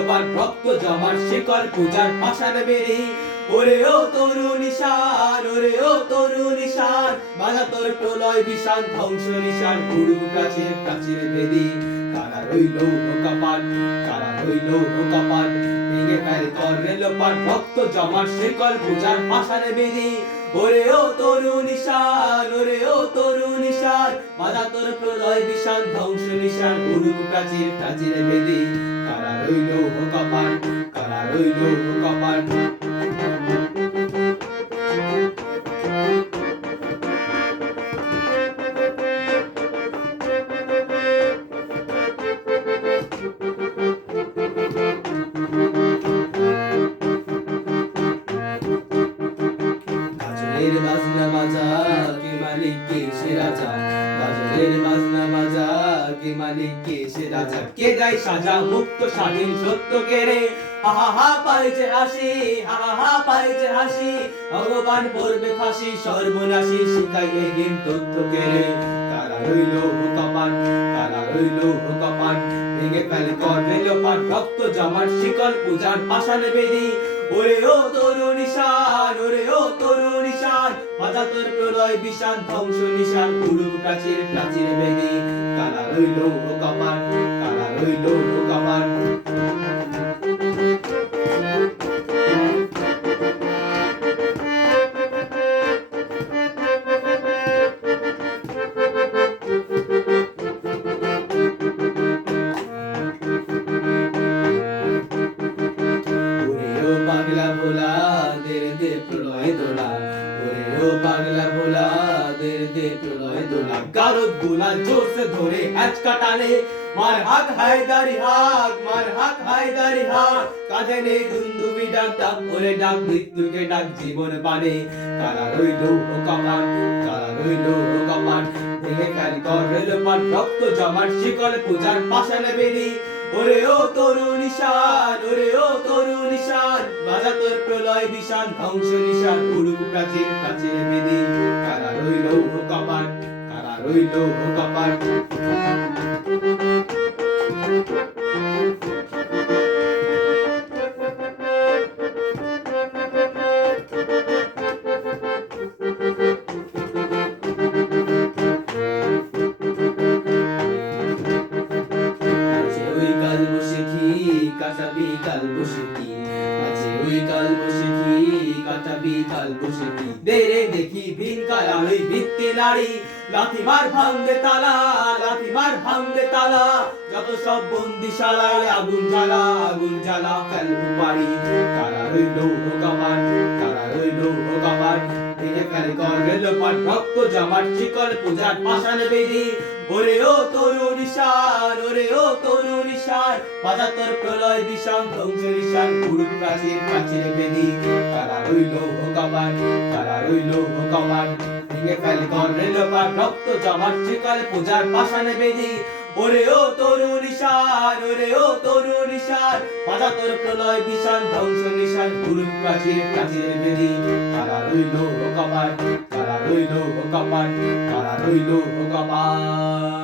পান রক্ত জমার শিকল পূজার পাশার বেরি ওরে ও তরুণ নিশান ওরে ও তরুণ নিশান বাজা তোর প্রলয় বিশান ধ্বংস নিশান গুরু প্রাচীর প্রাচীর বেদি কারা রইল ও কপাট কারা রইল ও কপাট ভেঙে ফেলে করে লোপাট রক্ত জমার শিকল পূজার পাশার বেরি ওরে ও তরুণ নিশান ওরে ও তরুণ নিশান বাজা তোর প্রলয় বিশান ধ্বংস নিশান গুরু প্রাচীর প্রাচীর বেদি কারা রইল ও কপাট কারা রইল ও কপাট বাজরের বাজনা বাজা কে মালিক কে সে রাজা বাজরের বাজনা বাজা কে মালিক কে সে রাজা কে দেয় সাজা মুক্ত স্বাধীন সত্য কে রে হা হা হা পায় যে হাসি হা হা হা পায় যে হাসি ভগবান পড়বে ফাঁসি সর্বনাশী শিখাই এই দিন তথ্য কে রে কারা রইল ও কপাট কারা রইল ও কপাট ভেঙে ফেলে করে লোপাট রক্ত জমার শিকল পূজার পাশান বেদি ওরে ও তরুণ নিশান ওরে ও তরুণ নিশান বাজা তোর প্রলয় বিশান ধ্বংস নিশান গুরু প্রাচীর প্রাচীর বেদি কারা রইল ও কপাট কারা রইল ও কপাট পাগলা ভোলা দের দে প্রলয় দোলা ওরে ও পাগলা ভোলা দের দে প্রলয় দোলা গারদ গোলা জোর সে ধরে আজকা টানে মার হাত হায়দারি হাত মার হাত হায়দারি হাত কাঁধে নেই দুন্দুবি ডাক ডাক করে ডাক মৃত্যুকে ডাক জীবন পানে কারা রইল ও কপাট কারা রইল ও কপাট ভেঙে ফেলে করে লোপাট রক্ত জমাট শিকল পূজার পাশানে বেরি ওরে ও তরুণ নিশান ওরে ও তরুণ নিশান বাজা তোর প্রলয় বিশান ধ্বংস নিশান গুরু প্রাচীর প্রাচীর বেদি কারা রইল ও কপাট কারা রইল ও কপাট কাটাবি কাল বসেকি আছে ওই কাল বসেকি কাটাবি কাল বসেকি দেরে দেখি ভিন কালা ওই ভিত্তি নারী লাথি মার ভাঙবে তালা লাথি মার ভাঙবে তালা যত সব বন্দিশালায় আগুন জ্বালা ফেলবো পারি কারা রইল ও কপাট কারা রইল ও কপাট ভেঙে ফেলে করে লোপাট রক্ত জমাট শিকল পূজার পাশান বেদি ওরে ও তরুণ নিশান ওরে ও তরুণ নিশান বাজা তোর প্রলয় বিশান ধ্বংস নিশান গুরু প্রাচীর প্রাচীর বেদি কারা রইল ও কপাট কারা রইল ও কপাট ভেঙে ফেলে করে লোপাট রক্ত জমাট শিকল পূজার পাশান বেদি ওরে ও তরুণ নিশান ওরে ও তরুণ নিশান বাজা তোর প্রলয় বিশান ধ্বংস নিশান গুরু প্রাচীর প্রাচীর বেদি কারা রইল ও কপাট কারা রইল ও কপাট কারা রইল ও কপাট